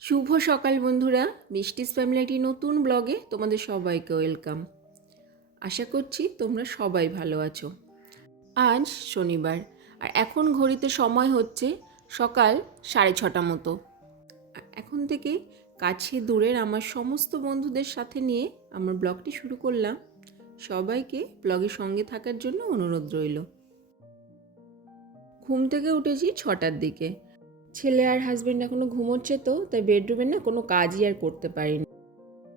শুভ সকাল বন্ধুরা। মিষ্টিস ফ্যামিলি একটি নতুন ব্লগে তোমাদের সবাইকে ওয়েলকাম। আশা করছি তোমরা সবাই ভালো আছো। আজ শনিবার, আর এখন ঘড়িতে সময় হচ্ছে সকাল সাড়ে ছটা মতো। এখন থেকে কাছে দূরের আমার সমস্ত বন্ধুদের সাথে নিয়ে আমার ব্লগটি শুরু করলাম। সবাইকে ব্লগের সঙ্গে থাকার জন্য অনুরোধ রইল। ঘুম থেকে উঠেছি ছটার দিকে। ছেলে আর হাজব্যান্ড এখনও ঘুমোচ্ছে তো, তাই বেডরুমে না কোনো কাজই আর করতে পারিনি।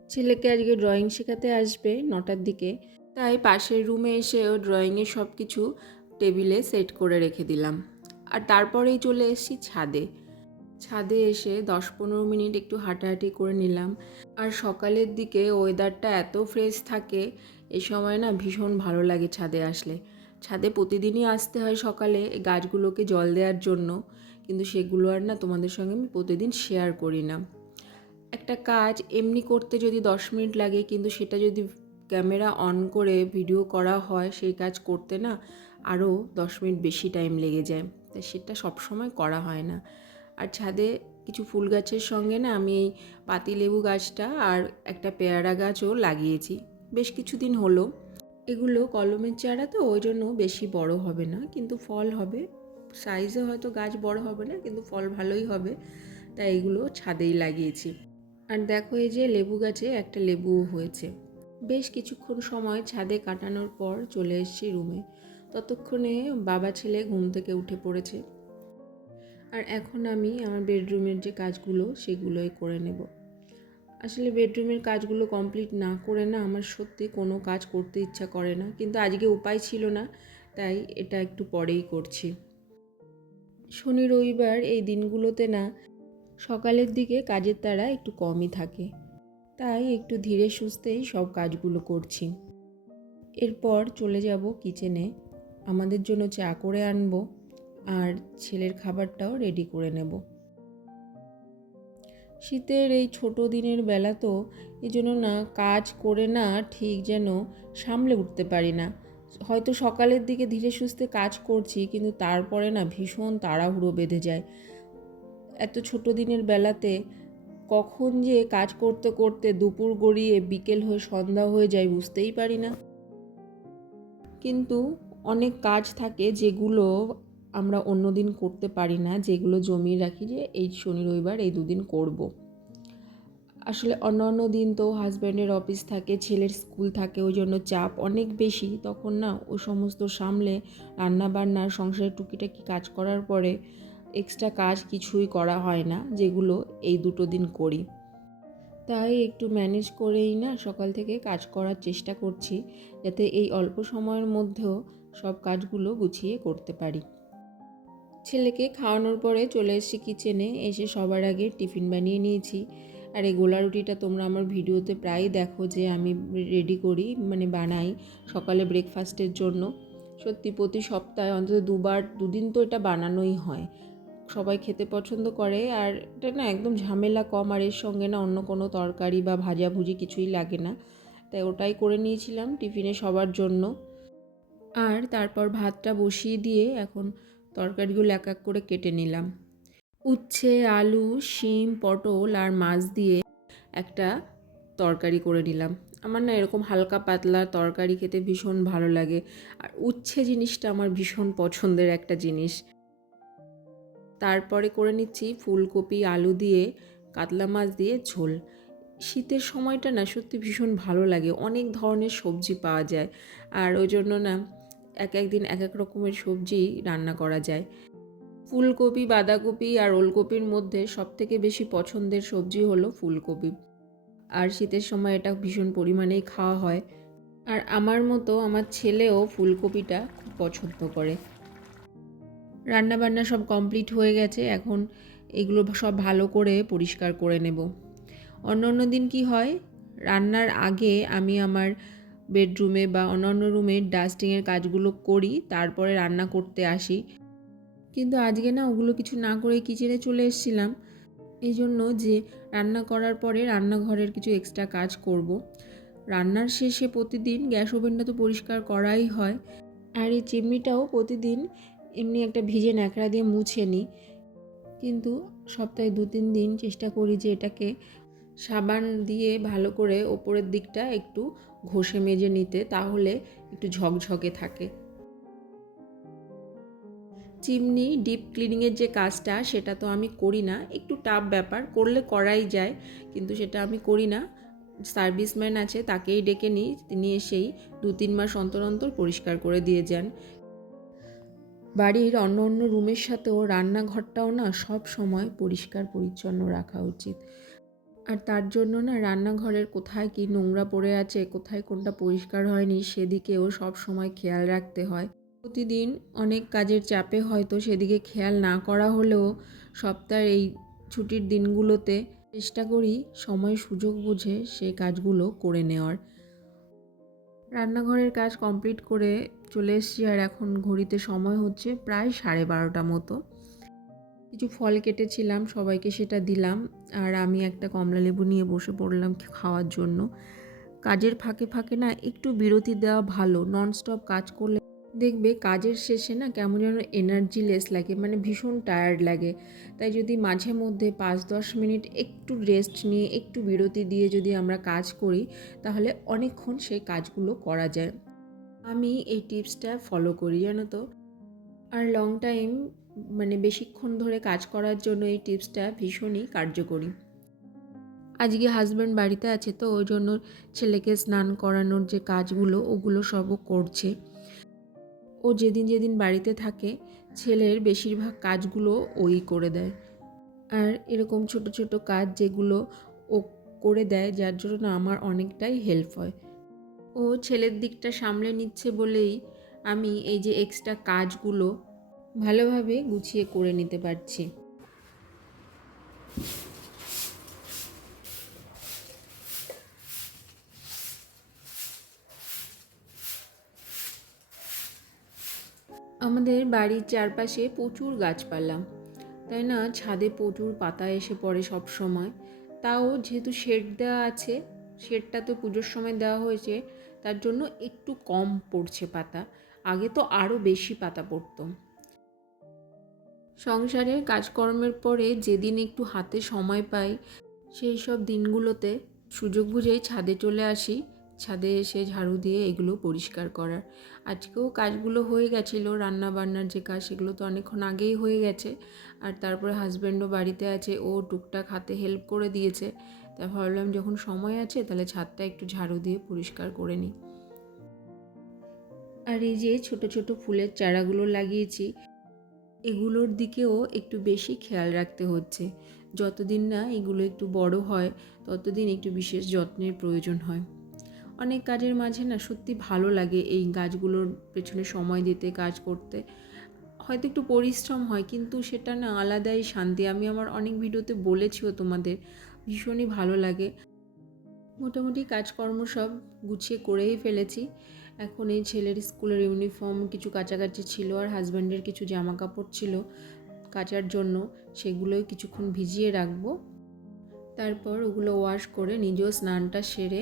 ছেলেকে আজকে ড্রয়িং শেখাতে আসবে নটার দিকে, তাই পাশের রুমে এসে ও ড্রয়িংয়ের সব কিছু টেবিলে সেট করে রেখে দিলাম। আর তারপরেই চলে এসেছি ছাদে। ছাদে এসে দশ পনেরো মিনিট একটু হাঁটাহাঁটি করে নিলাম। আর সকালের দিকে ওয়েদারটা এত ফ্রেশ থাকে, এ সময় না ভীষণ ভালো লাগে ছাদে আসলে। ছাদে প্রতিদিনই আসতে হয় সকালে গাছগুলোকে জল দেওয়ার জন্য। কিন্তু সেগুলো আর না তোমাদের সঙ্গে আমি প্রতিদিন শেয়ার করি না। একটা কাজ এমনি করতে যদি দশ মিনিট লাগে, কিন্তু সেটা যদি ক্যামেরা অন করে ভিডিও করা হয়, সেই কাজ করতে না আরও দশ মিনিট বেশি টাইম লেগে যায়। তাই সেটা সবসময় করা হয় না। আর ছাদে কিছু ফুল গাছের সঙ্গে না আমি এই পাতিলেবু গাছটা আর একটা পেয়ারা গাছও লাগিয়েছি। বেশ কিছুদিন হলো। এগুলো কলমের চারা তো, ওই জন্য বেশি বড় হবে না, কিন্তু ফল হবে। সাইজে হয়তো গাছ বড় হবে না, কিন্তু ফল ভালোই হবে, তাই এগুলো ছাদেই লাগিয়েছি। আর দেখো এই যে লেবু গাছে একটা লেবুও হয়েছে। বেশ কিছুক্ষণ সময় ছাদে কাটানোর পর চলে এসেছি রুমে। ততক্ষণে বাবা ছেলে ঘুম থেকে উঠে পড়েছে। আর এখন আমি আমার বেডরুমের যে কাজগুলো সেগুলোই করে নেব। আসলে বেডরুমের কাজগুলো কমপ্লিট না করে না আমার সত্যি কোনো কাজ করতে ইচ্ছা করে না, কিন্তু আজকে উপায় ছিল না, তাই এটা একটু পরেই করছি। শনি রবিবার এই দিনগুলোতে না, সকালের দিকে কাজের তারা একটু কমই থাকে। তাই একটু ধীরে সুস্থেই সব কাজগুলো করছি। এরপর চলে যাব কিচেনে। আমাদের জন্য চা করে আনব আর ছেলের খাবারটাও রেডি করে নেব। শীতের এই ছোট দিনের বেলা তো এই না, কাজ করে না ঠিক যেন সামলে উঠতে পারি না। হয়তো সকালের দিকে ধীরে সুস্থে কাজ করছি, কিন্তু তারপরে না ভীষণ তাড়াহুড়ো বেঁধে যায় এত ছোট দিনের বেলাতে কখন যে কাজ করতে করতে দুপুর গড়িয়ে বিকেল হয়ে সন্ধ্যা হয়ে যায় বুঝতেই পারি না কিন্তু অনেক কাজ থাকে যেগুলো আমরা অন্য দিন করতে পারি না, যেগুলো জমিয়ে রাখি যে এই শনি রবিবার এই দুদিন করব। আসলে অন্য অন্য দিন তো হাজব্যান্ডের অফিস থাকে, ছেলের স্কুল থাকে, ওই জন্য চাপ অনেক বেশি। তখন না, ও সমস্ত সামলে রান্না বান্নার সংসারের টুকিটাকি কাজ করার পরে এক্সট্রা কাজ কিছুই করা হয় না, যেগুলো এই দুটো দিন করি। তাই একটু ম্যানেজ করেই না সকাল থেকে কাজ করার চেষ্টা করছি, যাতে এই অল্প সময়ের মধ্যেও সব কাজগুলো গুছিয়ে করতে পারি। ছেলেকে খাওয়ানোর পরে চলে এসেছি কিচেনে এসে সবার আগে টিফিন বানিয়ে নিয়েছি। আর এই গোলা রুটিটা তোমরা আমার ভিডিওতে প্রায়ই দেখো যে আমি রেডি করি মানে বানাই সকালে ব্রেকফাস্টের জন্য। সত্যি প্রতি সপ্তাহে অন্তত দুবার, দুদিন তো এটা বানানোই হয়। সবাই খেতে পছন্দ করে আর এটা না একদম ঝামেলা কম আর এর সঙ্গে না অন্য কোনো তরকারি বা ভাজাভুজি কিছুই লাগে না। তাই ওটাই করে নিয়েছিলাম টিফিনে সবার জন্য। আর তারপর ভাতটা বসিয়ে দিয়ে এখন তরকারিগুলো এক এক করে কেটে নিলাম। উচ্ছে, আলু, শিম, পটল আর মাছ দিয়ে একটা তরকারি করে নিলাম। আমার না এরকম হালকা পাতলা তরকারি খেতে ভীষণ ভালো লাগে। আর উচ্ছে জিনিসটা আমার ভীষণ পছন্দের একটা জিনিস। তারপরে করে নিচ্ছি ফুলকপি, আলু দিয়ে, কাতলা মাছ দিয়ে ঝোল। শীতের সময়টা না সত্যি ভীষণ ভালো লাগে। অনেক ধরনের সবজি পাওয়া যায়। আর ওই জন্য না এক এক দিন এক এক রকমের সবজি রান্না করা যায়। ফুলকপি, বাঁধাকপি আর ওলকপির মধ্যে সবথেকে বেশি পছন্দের সবজি হলো ফুলকপি। আর শীতের সময় এটা ভীষণ পরিমাণেই খাওয়া হয়। আর আমার মতো আমার ছেলেও ফুলকপিটা খুব পছন্দ করে। রান্নাবান্না সব কমপ্লিট হয়ে গেছে, এখন এগুলো সব ভালো করে পরিষ্কার করে নেব। অন্য অন্য দিন কি হয়, রান্নার আগে আমি আমার বেডরুমে বা অন্যান্য রুমে ডাস্টিংয়ের কাজগুলো করি, তারপরে রান্না করতে আসি। কিন্তু আজকে না ওগুলো কিছু না করে কিচেনে চলে এসেছিলাম। এই জন্য যে রান্না করার পরে রান্নাঘরের কিছু এক্সট্রা কাজ করব। রান্নার শেষে প্রতিদিন গ্যাস ওভেনটা তো পরিষ্কার করাই হয়। আর এই চিমনিটাও প্রতিদিন এমনি একটা ভিজে ন্যাকড়া দিয়ে মুছে নিই। কিন্তু সপ্তাহে দু তিন দিন চেষ্টা করি যে এটাকে সাবান দিয়ে ভালো করে ওপরের দিকটা একটু ঘষে মেজে নিতে, তাহলে একটু ঝকঝকে থাকে। চিমনি ডিপ ক্লিনিংয়ের যে কাজটা সেটা তো আমি করি না। একটু টাফ ব্যাপার, করলে করাই যায়, কিন্তু সেটা আমি করি না। সার্ভিসম্যান আছে, তাকেই ডেকে নিই, তিনি এসেই দু তিন মাস অন্তর অন্তর পরিষ্কার করে দিয়ে যান। বাড়ির অন্য অন্য রুমের সাথেও রান্নাঘরটাও না সব সময় পরিষ্কার পরিচ্ছন্ন রাখা উচিত। আর তার জন্য না রান্নাঘরের কোথায় কি নোংরা পড়ে আছে, কোথায় কোনটা পরিষ্কার হয়নি, সেদিকেও সব সময় খেয়াল রাখতে হয়। প্রতিদিন অনেক কাজের চাপে হয়তো সেদিকে খেয়াল না করা হলেও সপ্তাহের এই ছুটির দিনগুলোতে চেষ্টা করি সময় সুযোগ বুঝে সেই কাজগুলো করে নেওয়ার। রান্নাঘরের কাজ কমপ্লিট করে চলে এসেছি আর এখন ঘড়িতে সময় হচ্ছে প্রায় সাড়ে বারোটা মতো। কিছু ফল কেটেছিলাম, সবাইকে সেটা দিলাম আর আমি একটা কমলা লেবু নিয়ে বসে পড়লাম খাওয়ার জন্য। কাজের ফাঁকে ফাঁকে না একটু বিরতি দেওয়া ভালো, ননস্টপ কাজ করলে দেখবে কাজের শেষে না কেমন যেন এনার্জি লেস লাগে মানে ভীষণ টায়ার্ড লাগে। তাই যদি মাঝে মধ্যে পাঁচ দশ মিনিট একটু রেস্ট নিয়ে, একটু বিরতি দিয়ে যদি আমরা কাজ করি, তাহলে অনেকক্ষণ সেই কাজগুলো করা যায়। আমি এই টিপসটা ফলো করি, জানো তো। আর লং টাইম মানে বেশিক্ষণ ধরে কাজ করার জন্য এই টিপসটা ভীষণই কার্যকরী। আজকে হাজব্যান্ড বাড়িতে আছে তো, ওই জন্য ছেলেকে স্নান করানোর যে কাজগুলো, ওগুলো সবও করছে। ও যেদিন যেদিন বাড়িতে থাকে, ছেলের বেশিরভাগ কাজগুলো ওই করে দেয়। আর এরকম ছোট ছোট কাজ যেগুলো ও করে দেয়, যার জন্য আমার অনেকটাই হেল্প হয়। ও ছেলের দিকটা সামলে নিচ্ছে বলেই আমি এই যে এক্সট্রা কাজগুলো ভালোভাবে গুছিয়ে করে নিতে পারছি। আমাদের বাড়ির চারপাশে প্রচুর গাছপালা। তাই না? ছাদে প্রচুর পাতা এসে পড়ে সব সময়। তাও যেহেতু শেড দেওয়া আছে শেডটা তো পুজোর সময় দেওয়া হয়েছে, তার জন্য একটু কম পড়ছে পাতা। আগে তো আরও বেশি পাতা পড়তো। সংসারের কাজকর্মের পরে যেদিন একটু হাতে সময় পাই, সেই সব দিনগুলোতে সুযোগ বুঝেই ছাদে চলে আসি। ছাদে এসে ঝাড়ু দিয়ে এগুলো পরিষ্কার করার। আজকেও কাজগুলো হয়ে গেছিল রান্না বান্নার যে কাজ সেগুলো তো অনেকক্ষণ আগেই হয়ে গেছে। আর তারপরে হাজব্যান্ডও বাড়িতে আছে, ও টুকটাক হাতে হেল্প করে দিয়েছে। তা ভাবলাম যখন সময় আছে তাহলে ছাদটা একটু ঝাড়ু দিয়ে পরিষ্কার করে নিই। আর এই যে ছোট ছোট ফুলের চারাগুলো লাগিয়েছি, এগুলোর দিকেও একটু বেশি খেয়াল রাখতে হচ্ছে। যতদিন না এগুলো একটু বড় হয়, ততদিন একটু বিশেষ যত্নের প্রয়োজন হয়। অনেক কাজের মাঝে না সত্যি ভালো লাগে এই গাছগুলোর পেছনে সময় দিতে, কাজ করতে। হয়তো একটু পরিশ্রম হয়, কিন্তু সেটা না আলাদাই শান্তি। আমি আমার অনেক ভিডিওতে বলেছিও তোমাদের, ভীষণই ভালো লাগে। মোটামুটি কাজকর্ম সব গুছিয়ে করেই ফেলেছি। এখন এই ছেলের স্কুলের ইউনিফর্ম কিছু কাছাকাছি ছিল আর হাজব্যান্ডের কিছু জামা কাপড় ছিল কাচার জন্য, সেগুলোই কিছুক্ষণ ভিজিয়ে রাখব। তারপর ওগুলো ওয়াশ করে নিজেও স্নানটা সেরে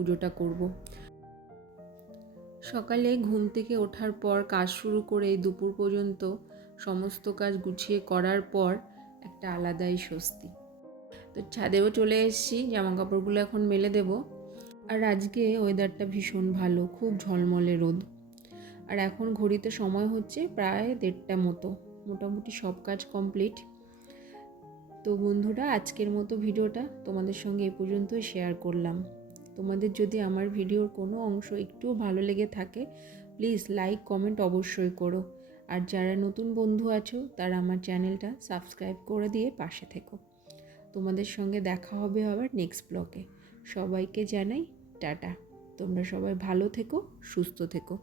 পুজোটা করব। সকালে ঘুম থেকে ওঠার পর কাজ শুরু করে দুপুর পর্যন্ত সমস্ত কাজ গুছিয়ে করার পর একটা আলাদাই স্বস্তি। তো ছাদেও চলে এসেছি জামা কাপড়গুলো এখন মেলে দেব। আর আজকে ওয়েদারটা ভীষণ ভালো, খুব ঝলমলে রোদ। আর এখন ঘড়িতে সময় হচ্ছে প্রায় দেড়টা মতো, মোটামুটি সব কাজ কমপ্লিট তো বন্ধুরা, আজকের মতো ভিডিওটা তোমাদের সঙ্গে এ পর্যন্তই শেয়ার করলাম। তোমাদের যদি আমার ভিডিওর কোনো অংশ একটুও ভালো লেগে থাকে প্লিজ লাইক কমেন্ট অবশ্যই করো। আর যারা নতুন বন্ধু আছো, তারা আমার চ্যানেলটা সাবস্ক্রাইব করে দিয়ে পাশে থেকো। তোমাদের সঙ্গে দেখা হবে আবার নেক্সট ব্লকে সবাইকে জানাই টাটা। তোমরা সবাই ভালো থেকো, সুস্থ থেকো।